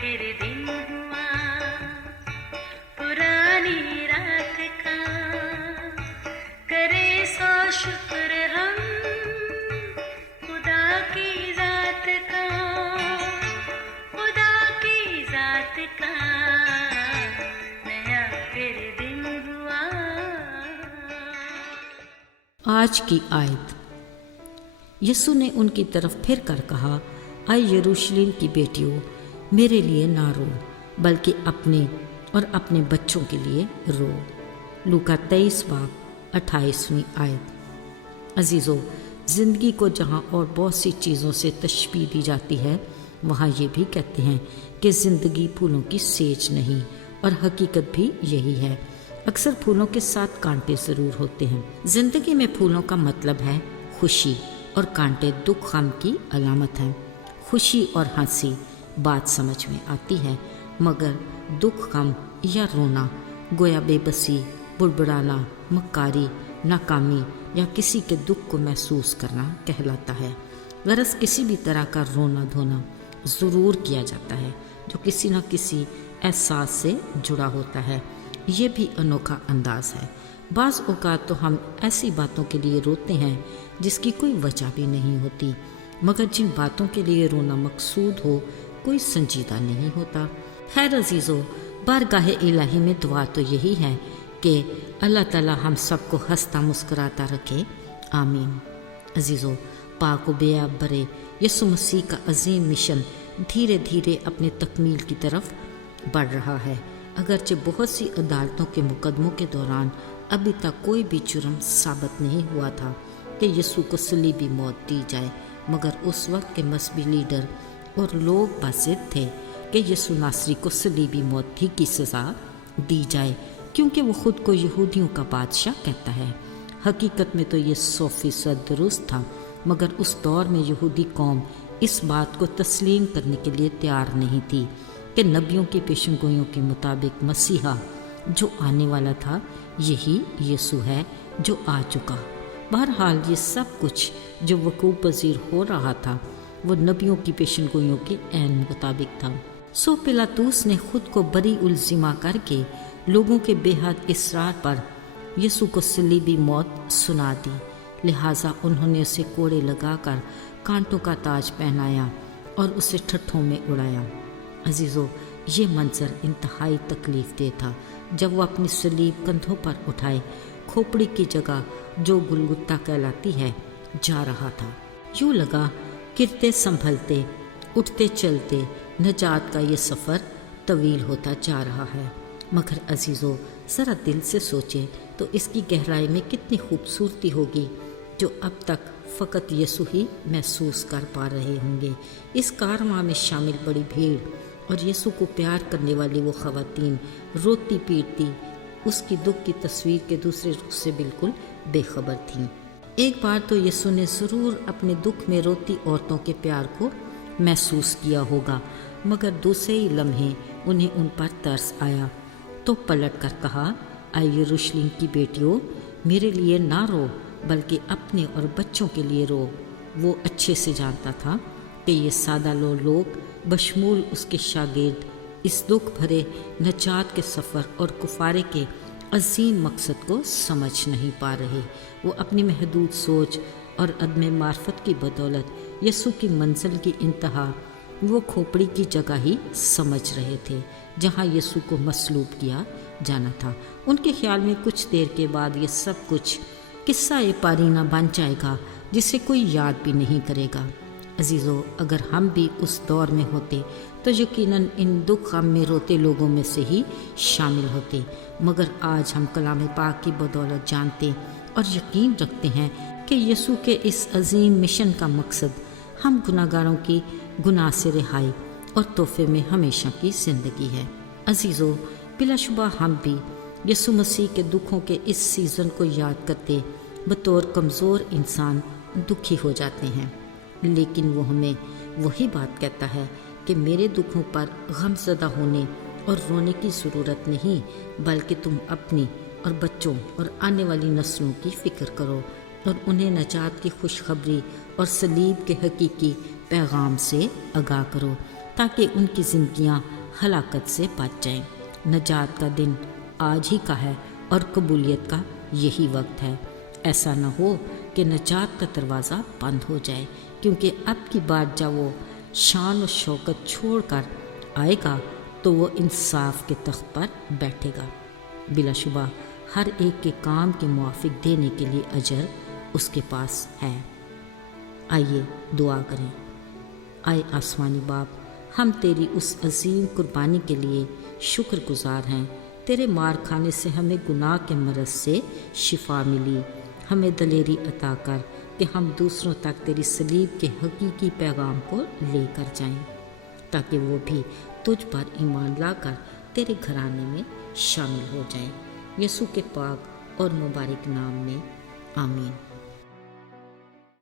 फिर दिन हुआ पुरानी रात का, करे सौ शुक्र हम खुदा की जात का, खुदा की जात का, नया फिर दिन हुआ। आज की आयत। यीशु ने उनकी तरफ फिर कर कहा, आए यरूशलेम की बेटियों, मेरे लिए ना रो, बल्कि अपने और अपने बच्चों के लिए रो। लूका 23 बाब 28वीं आयत। अजीज़ों, ज़िंदगी को जहाँ और बहुत सी चीज़ों से तशबीह दी जाती है, वहाँ ये भी कहते हैं कि ज़िंदगी फूलों की सेज नहीं, और हकीकत भी यही है। अक्सर फूलों के साथ कांटे ज़रूर होते हैं। ज़िंदगी में फूलों का मतलब है खुशी, और कांटे दुख गम की अलामत हैं। खुशी और हंसी बात समझ में आती है, मगर दुख गम या रोना गोया बेबसी, बुड़बुड़ाना, मक्कारी, नाकामी या किसी के दुख को महसूस करना कहलाता है। गरज किसी भी तरह का रोना धोना ज़रूर किया जाता है जो किसी न किसी एहसास से जुड़ा होता है। ये भी अनोखा अंदाज है। बाज़ औक़ात तो हम ऐसी बातों के लिए रोते हैं जिसकी कोई वजह भी नहीं होती, मगर जिन बातों के लिए रोना मकसूद हो कोई संजीदा नहीं होता। खैर अजीज़ों, बारगाह इलाही में दुआ तो यही है कि अल्लाह ताला हम सबको हंसता मुस्कुराता रखे, आमीन। अजीज़ों, पाक व बेयाब बरे यीशु मसीह का अजीम मिशन धीरे धीरे अपने तकमील की तरफ बढ़ रहा है। अगरचे बहुत सी अदालतों के मुकदमों के दौरान अभी तक कोई भी जुर्म साबित नहीं हुआ था कि यीशु को सलीबी मौत दी जाए, मगर उस वक्त के मजहबी लीडर और लोग बाज़िद थे कि यीशु नासरी को सलीबी मौत ही की सज़ा दी जाए, क्योंकि वो ख़ुद को यहूदियों का बादशाह कहता है। हकीकत में तो ये 100% दुरुस्त था, मगर उस दौर में यहूदी कौम इस बात को तस्लीम करने के लिए तैयार नहीं थी कि नबियों की पेशनगोइयों के मुताबिक मसीहा जो आने वाला था यही यीशु है जो आ चुका। बहरहाल ये सब कुछ जो वकूअ पज़ीर हो रहा था वो नबियों की पेशनगोइयों के ऐन मुताबिक था। सो पिलातूस ने खुद को बरी उल ज़िम्मा करके लोगों के बेहद इसरार पर यीशु को सलीबी मौत सुना दी। लिहाजा उन्होंने उसे कोड़े लगाकर कांटों का ताज पहनाया और उसे ठट्ठों में उड़ाया। अजीज़ों, ये मंजर इंतहाई तकलीफ दे था जब वो अपनी सलीब कंधों पर उठाए खोपड़ी की जगह जो गुलगुत्ता कहलाती है जा रहा था। यूँ लगा गिरते संभलते उठते चलते नजात का ये सफ़र तवील होता जा रहा है। मगर अजीज़ों, ज़रा दिल से सोचें तो इसकी गहराई में कितनी खूबसूरती होगी जो अब तक फ़कत यीशु ही महसूस कर पा रहे होंगे। इस कारवां में शामिल बड़ी भीड़ और यीशु को प्यार करने वाली वो ख़वातीन रोती पीटती उसकी दुख की तस्वीर के दूसरे रुख से बिल्कुल बेखबर थीं। एक बार तो यीशु ने ज़रूर अपने दुख में रोती औरतों के प्यार को महसूस किया होगा, मगर दूसरे ही लम्हे उन्हें उन पर तरस आया तो पलट कर कहा, आए यरूशलेम की बेटियों, मेरे लिए ना रो, बल्कि अपने और बच्चों के लिए रो। वो अच्छे से जानता था कि ये सादा लोग बशमूल उसके शागिर्द इस दुख भरे नजात के सफ़र और कुफारे के अजीम मकसद को समझ नहीं पा रहे। वो अपनी महदूद सोच और अदम मार्फत की बदौलत यीशु की मंजिल की इंतहा वो खोपड़ी की जगह ही समझ रहे थे जहाँ यीशु को मसलूब किया जाना था। उनके ख्याल में कुछ देर के बाद ये सब कुछ किस्सा ए पारीना बन जाएगा जिसे कोई याद भी नहीं करेगा। अजीज़ों, अगर हम भी उस दौर में होते तो यकीनन इन दुख गम में रोते लोगों में से ही शामिल होते, मगर आज हम कलाम पाक की बदौलत जानते और यकीन रखते हैं कि यीशु के इस अजीम मिशन का मकसद हम गुनाहगारों की गुनाह से रिहाई और तोहफे में हमेशा की ज़िंदगी है। अजीज़ों, बिलाशुबा हम भी यीशु मसीह के दुखों के इस सीज़न को याद करते बतौर कमज़ोर इंसान दुखी हो जाते हैं, लेकिन वो हमें वही बात कहता है कि मेरे दुखों पर गमज़दा होने और रोने की ज़रूरत नहीं, बल्कि तुम अपनी और बच्चों और आने वाली नस्लों की फ़िक्र करो और उन्हें नजात की खुशखबरी और सलीब के हकीकी पैगाम से आगाह करो, تاکہ ان کی زندگیاں ہلاکت سے بچ جائیں۔ نجات کا دن آج ہی کا ہے اور قبولیت کا یہی وقت ہے۔ ایسا نہ ہو کہ نجات کا دروازہ بند ہو جائے، کیونکہ اب کی بار جب وہ شان و شوکت چھوڑ کر آئے گا تو وہ انصاف کے تخت پر بیٹھے گا۔ بلا شبہ ہر ایک کے کام کے موافق دینے کے لیے اجر اس کے پاس ہے۔ آئیے دعا کریں۔ آئے آسمانی باپ، ہم تیری اس عظیم قربانی کے لیے شکر گزار ہیں۔ تیرے مار کھانے سے ہمیں گناہ کے مرض سے شفا ملی۔ ہمیں دلیری عطا کر کہ ہم دوسروں تک تیری صلیب کے حقیقی پیغام کو لے کر جائیں، تاکہ وہ بھی تجھ پر ایمان لا کر تیرے گھرانے میں شامل ہو جائیں۔ یسوع کے پاک اور مبارک نام میں آمین۔